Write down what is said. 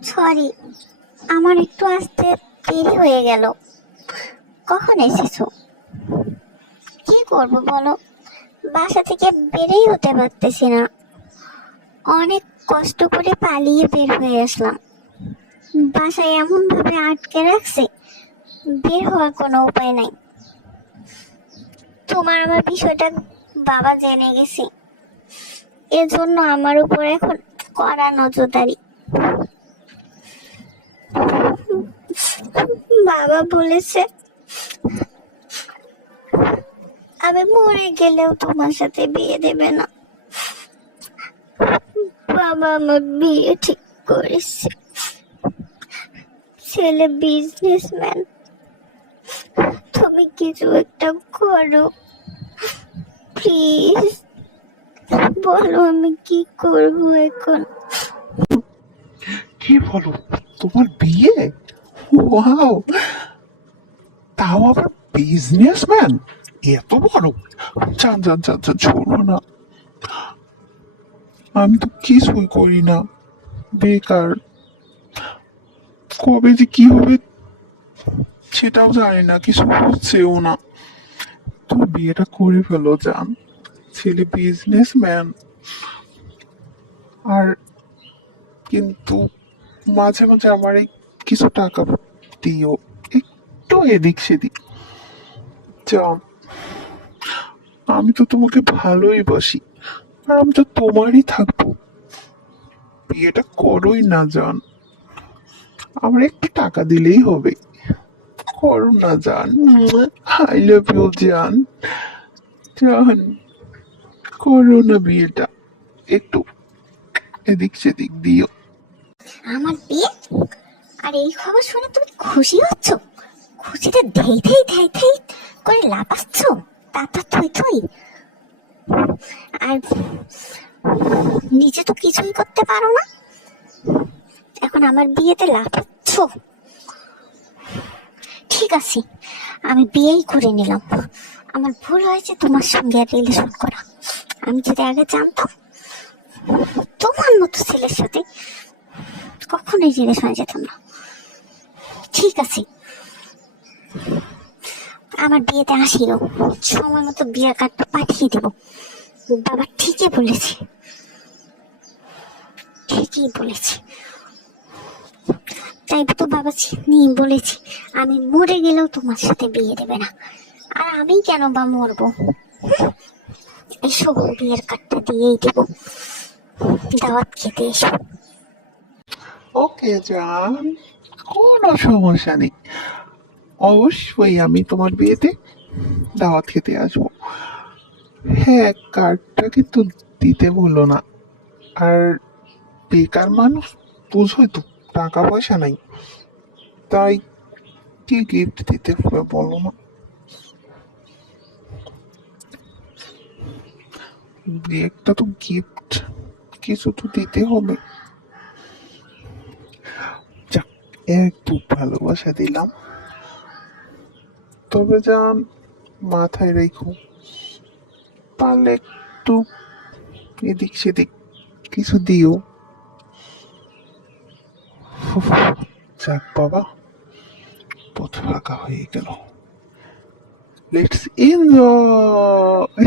Sorry, আমার একটু আসতে দেরি হয়ে গেল। কখন এসেছো? কি করবো বলো, বাসা থেকে বেরেই হতে পারতেছি না। অনেক কষ্ট করে পালিয়ে বের হয়ে আসলাম। বাসায় এমন ভাবে আটকে রাখছে, বের হওয়ার কোনো উপায় নাই। তোমার আমার বিষয়টা বাবা জেনে গেছে, এজন্য আমার উপর এখন কড়া নজরদারি। বাবা বলেছে আমি মরে গেলেও তোমার সাথে বিয়ে দেবে না। বাবা আমার বিয়ে ঠিক করেছে, ছেলে বিজনেসম্যান। তুমি কিছু একটা করো প্লিজ, বলো আমি কি করব এখন। কি বলো, তোমার বিয়ে? ওয়াও, তাও আবার বিজনেসম্যান, এত বড়! যান যান যান যান, শোনো না, আমি তো কিছুই করি না, বেকার। কবে যে কি হবে সেটাও জানি না, কিছু হচ্ছেও না। তুমি বিয়েটা করে ফেলো জান, ছেলে বিজনেসম্যান। আর কিন্তু মাঝে মাঝে আমার এই কিছু টাকা দিও, একটু এদিক সেদিক। জান, আমি তো তোমাকে ভালোই বাসি, আর আমি তো তোমারই থাকবো। বিয়েটা করোই না জান, আমার একটু টাকা দিলেই হবে। করো না জান, আই লাভ ইউ জান। জান, করো না বিয়েটা, একটু এদিক সেদিক দিও। আমার বিয়ে? আর এই খবর শুনে তুমি খুশি হচ্ছ? খুশিতে ধেই ধেই ধেই ধেই করে লাফাচ্ছ, তারপর থই থই। আর নিজে তো কিছুই করতে পারো না, এখন আমার বিয়েতে লাফাচ্ছ। ঠিক আছে, আমি বিয়েই করে নিলাম। আমার ভুল হয়েছে তোমার সঙ্গে রিলেশন করা। আমি যদি আগে জানতাম তোমার মতো ছেলের সাথে কখনোই রিলেশনে যেতাম না। ঠিক আছে, আমার বিয়েতে আসিও, সময় মতো বিয়ের কার্ডটা পাঠিয়ে দেব। বাবা ঠিকই বলেছে, ঠিকই বলেছে। তাই তো বাবা নিয়ে বলেছি আমি মরে গেলেও তোমার সাথে বিয়ে দেবে না। আর আমি কেন বা মরবো? এসো, বিয়ের কার্ডটা দিয়েই দেব, দাওয়াত খেতে এসো। ওকে জান, কোনো সমস্যা নেই, অবশ্যই আমি তোমার বিয়েতে দাওয়াত খেতে আসবো। হ্যাঁ, কার্ডটা কিন্তু দিতে বললো না। আর বেকার মানুষ, বুঝোই তো, টাকা পয়সা নাই, তাই কি গিফট দিতে হবে বলো না। একটা তো গিফট কিছু তো দিতে হবে। যাক, একটু ভালোবাসা দিলাম, তবে জান মাথায় রেখো, পারলে একটু এদিক সেদিক কিছু দিও। উফ, যাক বাবা, পথ ফাঁকা হয়ে গেল। Let's enjoy.